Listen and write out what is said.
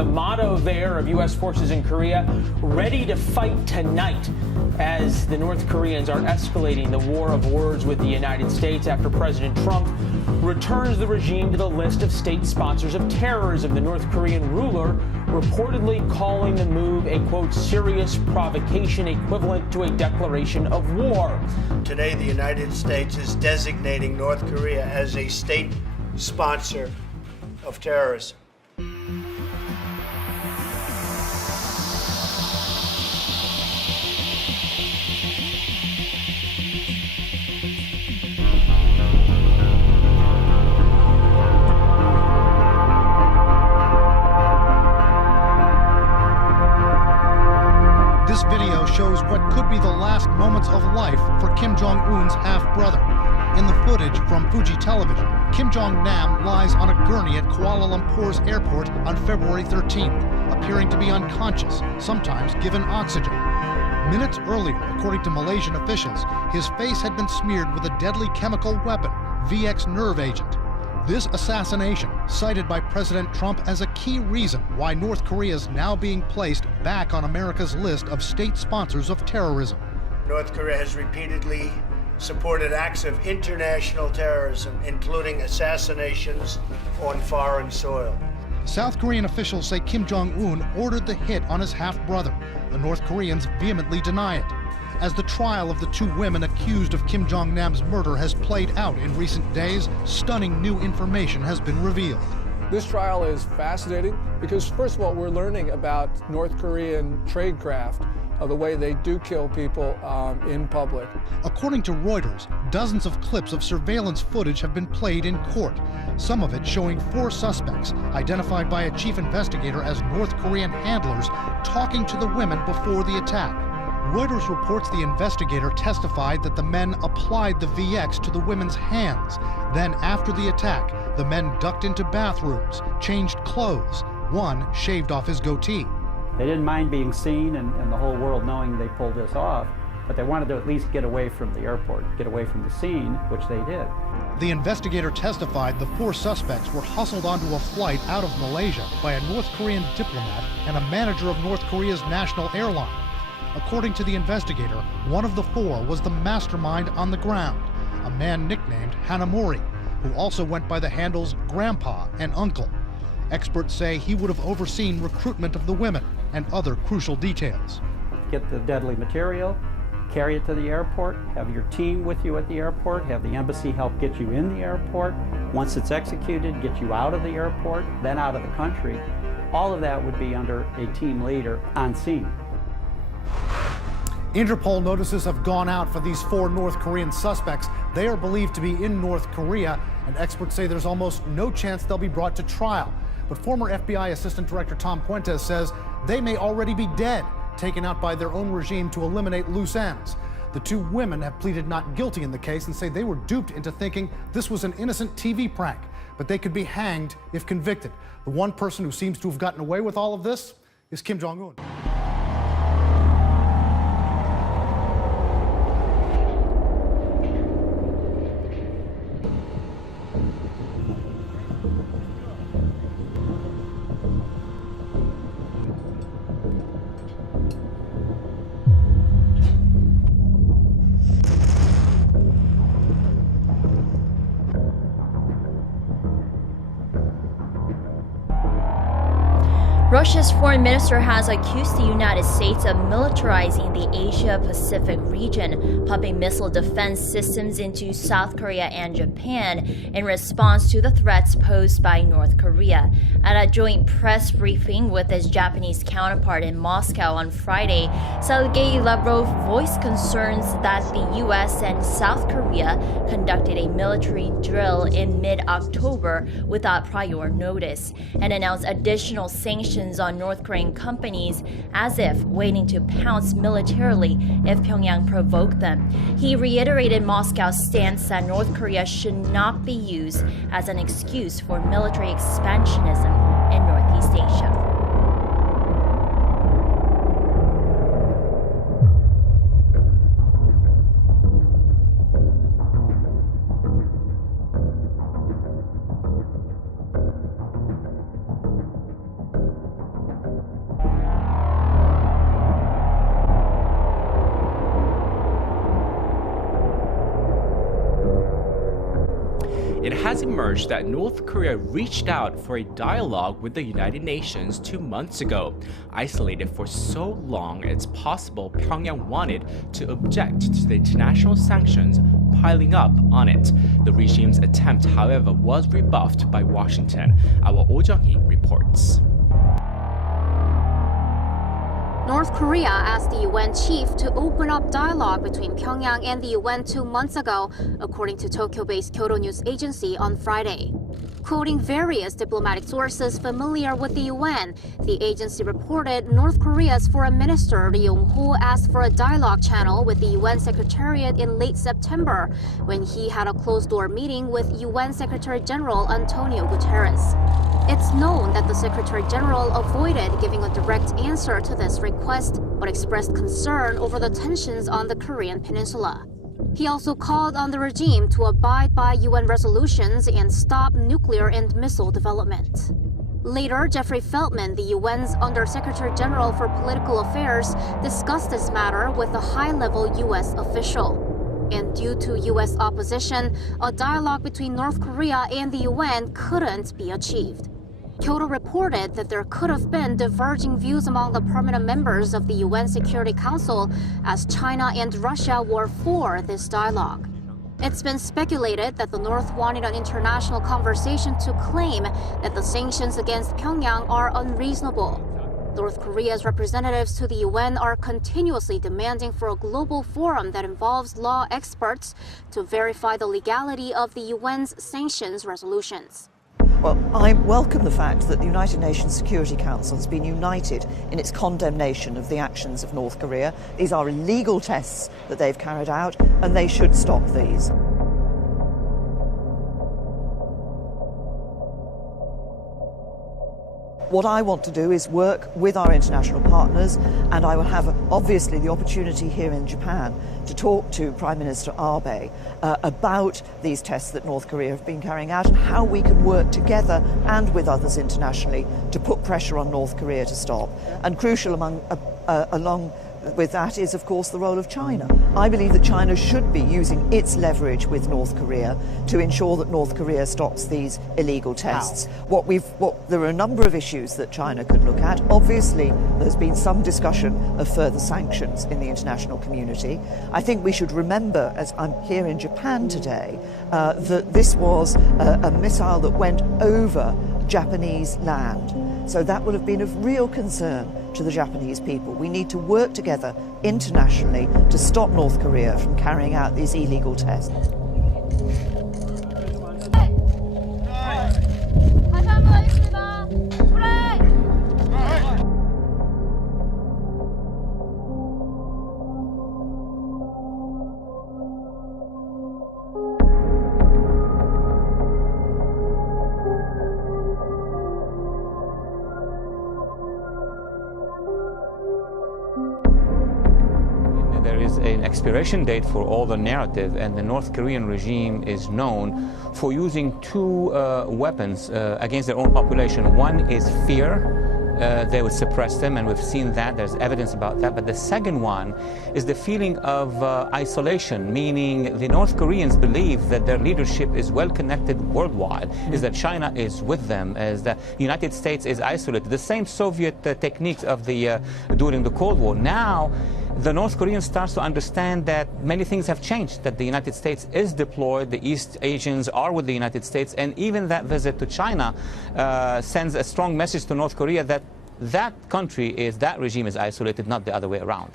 The motto there of U.S. forces in Korea, ready to fight tonight, as the North Koreans are escalating the war of words with the United States after President Trump returns the regime to the list of state sponsors of terrorism. The North Korean ruler reportedly calling the move a, quote, serious provocation equivalent to a declaration of war. Today, the United States is designating North Korea as a state sponsor of terrorism. This video shows what could be the last moments of life for Kim Jong-un's half-brother. In the footage from Fuji television, Kim Jong-nam lies on a gurney at Kuala Lumpur's airport on February 13th, appearing to be unconscious, sometimes given oxygen. Minutes earlier, according to Malaysian officials, his face had been smeared with a deadly chemical weapon, VX nerve agent. This assassination, cited by President Trump as a key reason why North Korea is now being placed back on America's list of state sponsors of terrorism. North Korea has repeatedly supported acts of international terrorism, including assassinations on foreign soil. South Korean officials say Kim Jong-un ordered the hit on his half-brother. The North Koreans vehemently deny it. As the trial of the two women accused of Kim Jong-nam's murder has played out in recent days, stunning new information has been revealed. This trial is fascinating because, first of all, we're learning about North Korean tradecraft, the way they do kill people in public. According to Reuters, dozens of clips of surveillance footage have been played in court, some of it showing 4 suspects, identified by a chief investigator as North Korean handlers, talking to the women before the attack. Reuters reports the investigator testified that the men applied the VX to the women's hands. Then, after the attack, the men ducked into bathrooms, changed clothes. One shaved off his goatee. They didn't mind being seen and the whole world knowing they pulled this off, but they wanted to at least get away from the airport, get away from the scene, which they did. The investigator testified the 4 suspects were hustled onto a flight out of Malaysia by a North Korean diplomat and a manager of North Korea's national airline. According to the investigator, one of the 4 was the mastermind on the ground, a man nicknamed Hanamori, who also went by the handles Grandpa and Uncle. Experts say he would have overseen recruitment of the women and other crucial details. Get the deadly material, carry it to the airport, have your team with you at the airport, have the embassy help get you in the airport. Once it's executed, get you out of the airport, then out of the country. All of that would be under a team leader on scene. Interpol notices have gone out for these 4 North Korean suspects. They are believed to be in North Korea, and experts say there's almost no chance they'll be brought to trial. But former FBI Assistant Director Tom Puentes says they may already be dead, taken out by their own regime to eliminate loose ends. The 2 women have pleaded not guilty in the case and say they were duped into thinking this was an innocent TV prank, but they could be hanged if convicted. The one person who seems to have gotten away with all of this is Kim Jong-un. Russia's foreign minister has accused the United States of militarizing the Asia-Pacific region, pumping missile defense systems into South Korea and Japan in response to the threats posed by North Korea. At a joint press briefing with his Japanese counterpart in Moscow on Friday, Sergei Lavrov voiced concerns that the U.S. and South Korea conducted a military drill in mid-October without prior notice and announced additional sanctions on North Korean companies as if waiting to pounce militarily if Pyongyang provoked them. He reiterated Moscow's stance that North Korea should not be used as an excuse for military expansionism in Northeast Asia. has emerged that North Korea reached out for a dialogue with the United Nations 2 months ago. Isolated for so long, it's possible Pyongyang wanted to object to the international sanctions piling up on it. The regime's attempt, however, was rebuffed by Washington. Our Oh Jung-hee reports. North Korea asked the UN chief to open up dialogue between Pyongyang and the UN 2 months ago, according to Tokyo-based Kyodo News Agency on Friday. Quoting various diplomatic sources familiar with the UN, the agency reported North Korea's Foreign Minister Ri Yong-ho asked for a dialogue channel with the UN Secretariat in late September, when he had a closed-door meeting with UN Secretary General Antonio Guterres. It's known that the Secretary General avoided giving a direct answer to this request, but expressed concern over the tensions on the Korean peninsula. He also called on the regime to abide by UN resolutions and stop nuclear and missile development. Later, Jeffrey Feltman, the UN's Under-Secretary General for Political Affairs, discussed this matter with a high-level U.S. official. And due to U.S. opposition, a dialogue between North Korea and the UN couldn't be achieved. Kyodo reported that there could have been diverging views among the permanent members of the UN Security Council, as China and Russia were for this dialogue. It's been speculated that the North wanted an international conversation to claim that the sanctions against Pyongyang are unreasonable. North Korea's representatives to the UN are continuously demanding for a global forum that involves law experts to verify the legality of the UN's sanctions resolutions. Well, I welcome the fact that the United Nations Security Council has been united in its condemnation of the actions of North Korea. These are illegal tests that they've carried out, and they should stop these. What I want to do is work with our international partners, and I will have obviously the opportunity here in Japan to talk to Prime Minister Abe about these tests that North Korea have been carrying out and how we can work together and with others internationally to put pressure on North Korea to stop. And crucial along with that is, of course, the role of China. I believe that China should be using its leverage with North Korea to ensure that North Korea stops these illegal tests. There are a number of issues that China could look at. Obviously, there's been some discussion of further sanctions in the international community. I think we should remember, as I'm here in Japan today, that this was a missile that went over Japanese land. So that would have been of real concern to the Japanese people. We need to work together internationally to stop North Korea from carrying out these illegal tests. There is an expiration date for all the narrative, and the North Korean regime is known for using two weapons against their own population. One is fear. They would suppress them, and we've seen that. There's evidence about that. But the second one is the feeling of isolation, meaning the North Koreans believe that their leadership is well connected worldwide, is that China is with them, as the United States is isolated. The same Soviet techniques of during the Cold War. Now, the North Koreans starts to understand that many things have changed, that the United States is deployed, the East Asians are with the United States, and even that visit to China sends a strong message to North Korea that that country that regime is isolated, not the other way around.